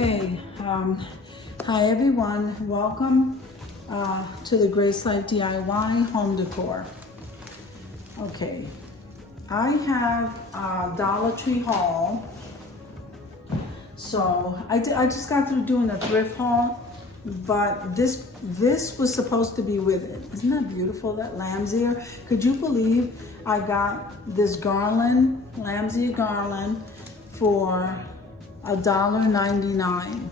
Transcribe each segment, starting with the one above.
Okay, hi everyone. Welcome to the Grace Life DIY home decor. Okay, I have a Dollar Tree haul. So I just got through doing a thrift haul, but this was supposed to be with it. Isn't that beautiful, that lamb's ear? Could you believe I got this garland, lamb's ear garland, for $1.99.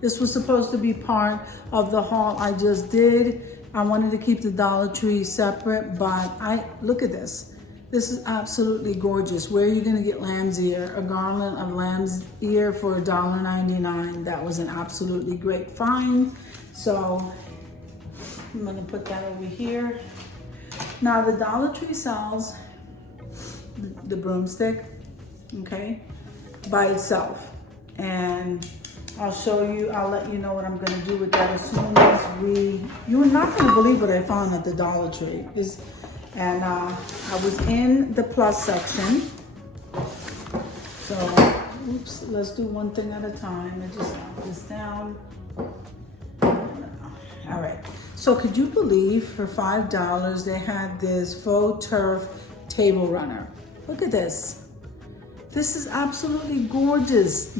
This was supposed to be part of the haul I just did. I wanted to keep the Dollar Tree separate, but look at this. This is absolutely gorgeous. Where are you gonna get lamb's ear? A garland of lamb's ear for $1.99. That was an absolutely great find. So I'm gonna put that over here. Now the Dollar Tree sells the broomstick, okay, by itself. And I'll let you know what I'm gonna do with that as soon as you're not gonna believe what I found at the Dollar Tree. I was in the plus section. So, oops, let's do one thing at a time. I just knocked this down. All right, so could you believe for $5 they had this faux turf table runner? Look at this. This is absolutely gorgeous.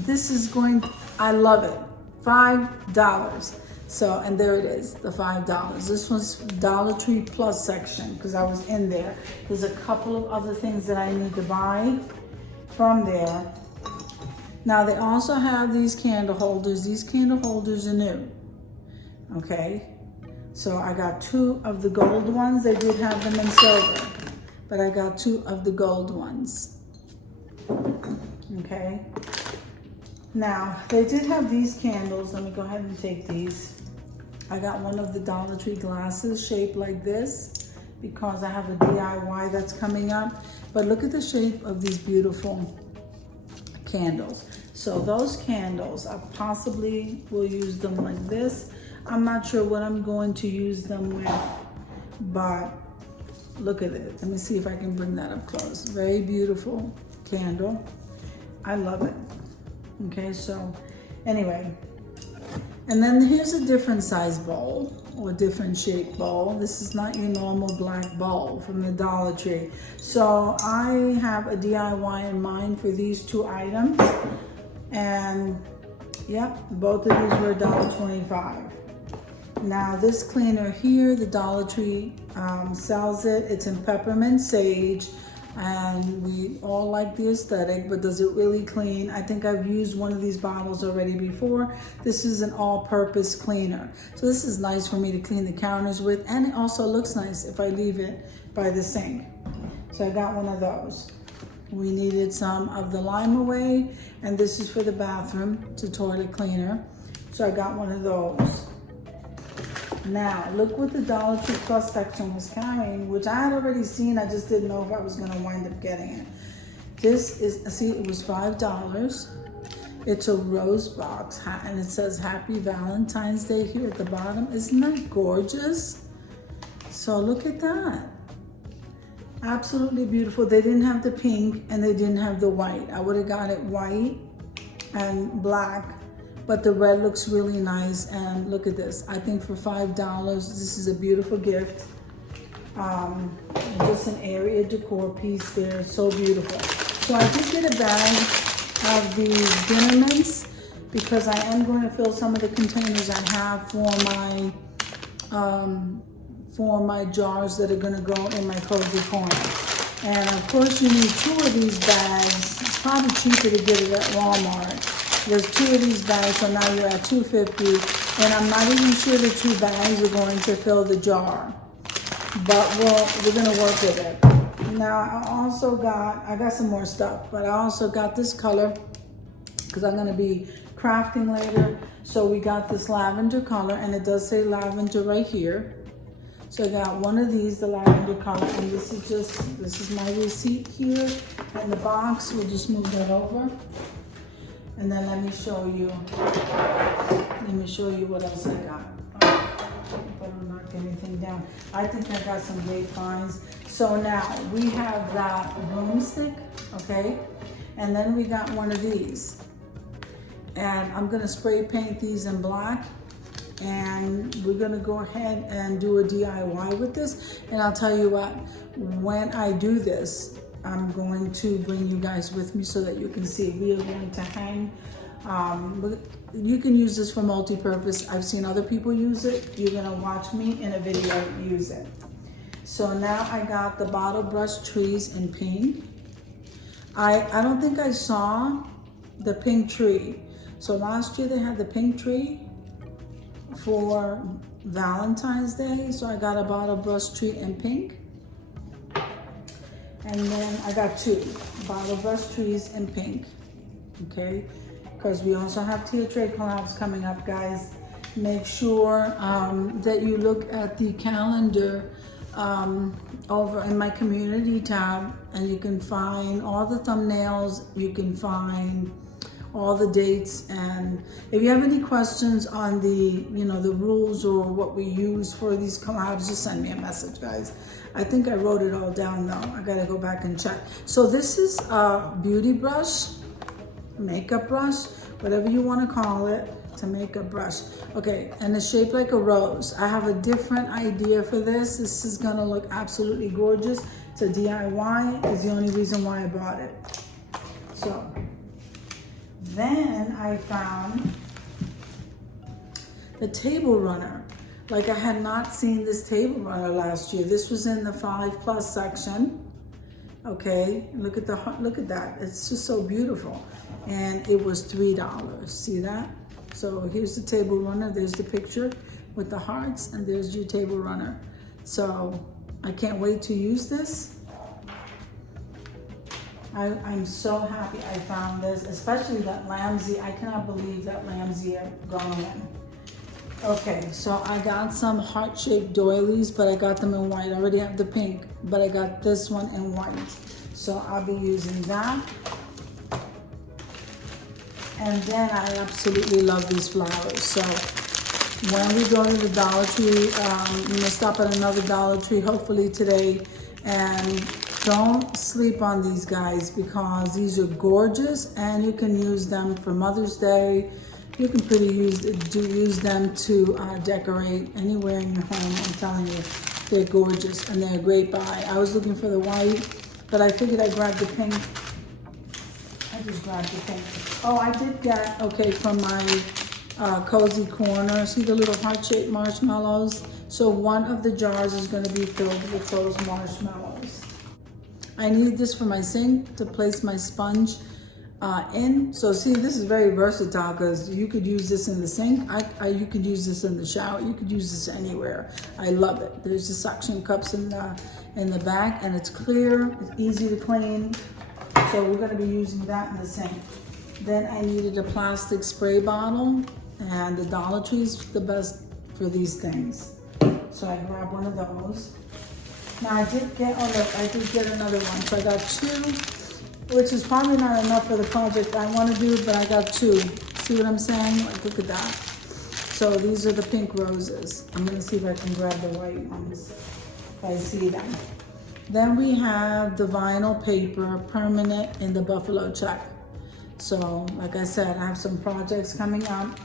I love it. $5. So, and there it is, the $5. This was Dollar Tree Plus section because I was in there. There's a couple of other things that I need to buy from there. Now they also have these candle holders. These candle holders are new, okay? So I got 2 of the gold ones. They did have them in silver, but I got 2 of the gold ones. Okay, now they did have these candles. Let me go ahead and take these. I got one of the Dollar Tree glasses shaped like this because I have a DIY that's coming up. But look at the shape of these beautiful candles. So those candles, I possibly will use them like this. I'm not sure what I'm going to use them with, but look at it. Let me see if I can bring that up close. Very beautiful candle. I love it. Okay, so anyway, and then here's a different size bowl or different shaped bowl. This is not your normal black bowl from the Dollar Tree. So I have a DIY in mind for these 2 items, and yep, both of these were $1.25. Now this cleaner here, the Dollar Tree sells it. It's in peppermint sage. And we all like the aesthetic, but does it really clean? I think I've used one of these bottles already before. This is an all-purpose cleaner. So this is nice for me to clean the counters with, and it also looks nice if I leave it by the sink. So I got one of those. We needed some of the lime away, and this is for the bathroom, to toilet cleaner. So I got one of those. Now, look what the Dollar Tree Plus section was carrying, which I had already seen. I just didn't know if I was going to wind up getting it. This is, see, it was $5. It's a rose box, and it says Happy Valentine's Day here at the bottom. Isn't that gorgeous? So look at that. Absolutely beautiful. They didn't have the pink, and they didn't have the white. I would have got it white and black. But the red looks really nice, and look at this. I think for $5, this is a beautiful gift. Just an area decor piece there, so beautiful. So I did get a bag of these dinner mints because I am going to fill some of the containers I have for my jars that are gonna go in my cozy corner. And of course you need 2 of these bags. It's probably cheaper to get it at Walmart. There's 2 of these bags, so now you're at $2.50, and I'm not even sure the 2 bags are going to fill the jar, but we're gonna work with it. Now I got some more stuff, but I also got this color because I'm gonna be crafting later. So we got this lavender color, and it does say lavender right here. So I got one of these, the lavender color, and this is my receipt here in the box. We'll just move that over. And then let me show you what else I got. Hope I don't knock anything down. I think I got some great finds. So now we have that broomstick, okay? And then we got one of these. And I'm gonna spray paint these in black, and we're gonna go ahead and do a DIY with this. And I'll tell you what, when I do this, I'm going to bring you guys with me so that you can see. We are going to hang, you can use this for multi-purpose. I've seen other people use it. You're gonna watch me in a video use it. So now I got the bottle brush trees in pink. I don't think I saw the pink tree. So last year they had the pink tree for Valentine's Day. So I got a bottle brush tree in pink. And then I got 2 bottle brush trees in pink, okay? Because we also have tier tray collabs coming up, guys. Make sure that you look at the calendar over in my community tab, and you can find all the thumbnails, you can find all the dates. And if you have any questions on the, the rules or what we use for these collabs, just send me a message, guys. I think I wrote it all down though. I gotta go back and check. So this is a beauty brush, makeup brush, whatever you wanna call it. It's a makeup brush. Okay, and it's shaped like a rose. I have a different idea for this. This is gonna look absolutely gorgeous. It's a DIY, is the only reason why I bought it. So, then I found the table runner. Like, I had not seen this table runner last year. This was in the 5+ section. Okay, look at that. It's just so beautiful. And it was $3. See that? So here's the table runner. There's the picture with the hearts, and there's your table runner. So I can't wait to use this. I'm so happy I found this, especially that Lambsy. I cannot believe that Lambsy are going. Okay, so I got some heart-shaped doilies, but I got them in white. I already have the pink, but I got this one in white. So I'll be using that. And then I absolutely love these flowers. So when we go to the Dollar Tree, I'm gonna stop at another Dollar Tree hopefully today. And don't sleep on these guys, because these are gorgeous, and you can use them for Mother's Day. You can use them to decorate anywhere in your home. I'm telling you, they're gorgeous and they're a great buy. I was looking for the white, but I figured I'd grab the pink. I just grabbed the pink. Oh, I did get, okay, from my cozy corner, see the little heart-shaped marshmallows? So one of the jars is gonna be filled with those marshmallows. I need this for my sink to place my sponge in. So see, this is very versatile, because you could use this in the sink. You could use this in the shower. You could use this anywhere. I love it. There's the suction cups in the back, and it's clear. It's easy to clean. So we're going to be using that in the sink. Then I needed a plastic spray bottle, and the Dollar Tree's the best for these things. So I grabbed one of those. Now I did get another one. So I got 2, which is probably not enough for the project I want to do, but I got 2. See what I'm saying? Like, look at that. So these are the pink roses. I'm gonna see if I can grab the white ones, if I see them. Then we have the vinyl paper, permanent in the buffalo check. So, like I said, I have some projects coming up,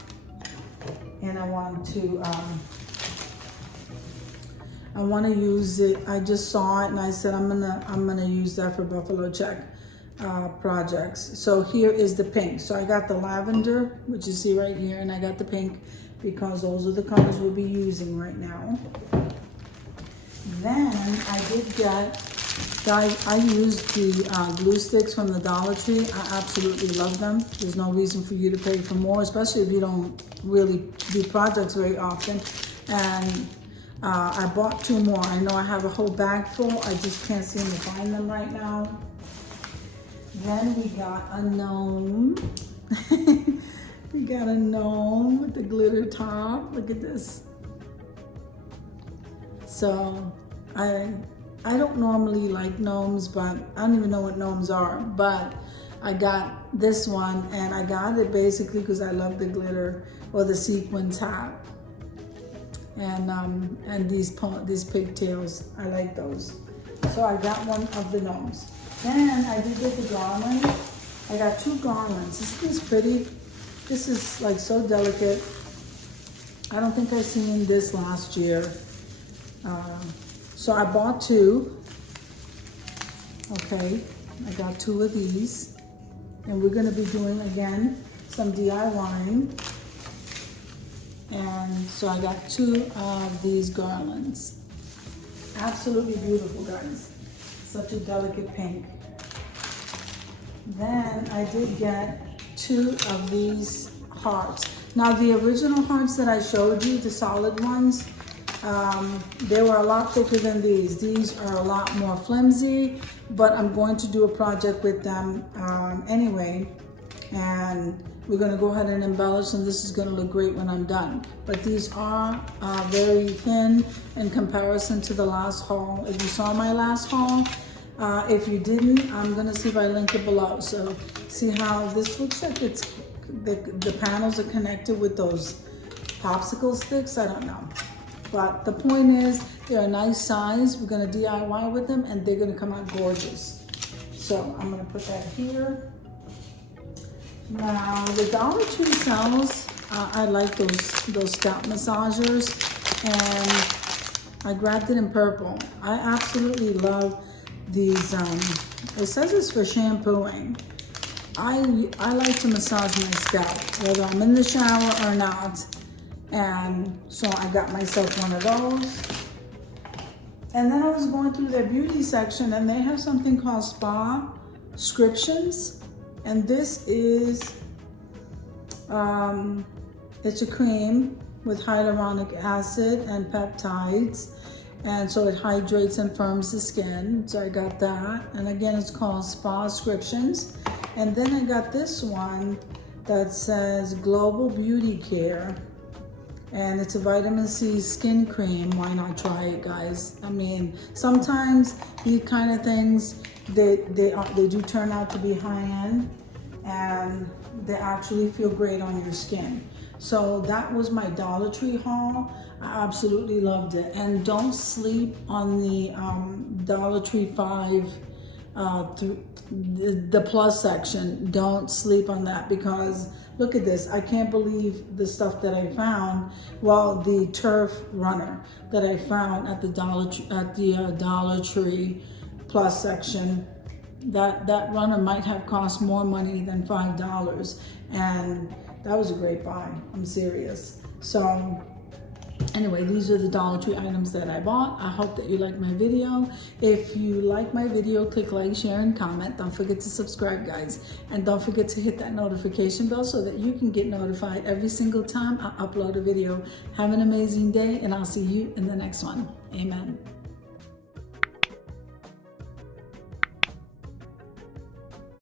and I want to use it. I just saw it, and I said I'm gonna use that for buffalo check projects. So here is the pink. So I got the lavender, which you see right here, and I got the pink because those are the colors we'll be using right now. Then I did get, guys, I used the glue sticks from the Dollar Tree. I absolutely love them. There's no reason for you to pay for more, especially if you don't really do projects very often. And I bought 2 more. I know I have a whole bag full. I just can't seem to find them right now. Then we got a gnome. We got a gnome with the glitter top. Look at this. So I don't normally like gnomes, but I don't even know what gnomes are. But I got this one, and I got it basically because I love the glitter or the sequins hat. And these pigtails, I like those. So I got one of the gnomes. Then I did get the garland. I got 2 garlands. Isn't this pretty? This is like so delicate. I don't think I've seen this last year. So I bought two. Okay, I got two of these. And we're gonna be doing, again, some DIYing. And so I got two of these garlands. Absolutely beautiful, guys. Such a delicate pink. Then I did get two of these hearts. Now the original hearts that I showed you, the solid ones, they were a lot thicker than these. These are a lot more flimsy, but I'm going to do a project with them anyway. And we're gonna go ahead and embellish, and this is gonna look great when I'm done. But these are very thin in comparison to the last haul. If you saw my last haul, if you didn't, I'm gonna see if I link it below. So see how this looks like it's, the panels are connected with those popsicle sticks, I don't know. But the point is, they're a nice size. We're gonna DIY with them and they're gonna come out gorgeous. So I'm gonna put that here. Now the Dollar Tree sells, I like those scalp massagers, and I grabbed it in purple. I absolutely love these, it says it's for shampooing. I like to massage my scalp, whether I'm in the shower or not. And so I got myself one of those. And then I was going through their beauty section, and they have something called spa scriptions. And this is, it's a cream with hyaluronic acid and peptides. And so it hydrates and firms the skin. So I got that. And again, it's called Spa Scriptions. And then I got this one that says Global Beauty Care. And it's a vitamin C skin cream. Why not try it, guys? I mean, sometimes these kind of things, they do turn out to be high-end, and they actually feel great on your skin. So that was my Dollar Tree haul. I absolutely loved it. And don't sleep on the Dollar Tree 5, the plus section. Don't sleep on that, because look at this. I can't believe the stuff that I found. Well, the turf runner that I found at the Dollar Tree plus section, that runner might have cost more money than $5, and that was a great buy. I'm serious. So anyway, these are the Dollar Tree items that I bought. I hope that you like my video. If you like my video, click like, share, and comment. Don't forget to subscribe, guys. And don't forget to hit that notification bell so that you can get notified every single time I upload a video. Have an amazing day, and I'll see you in the next one. Amen.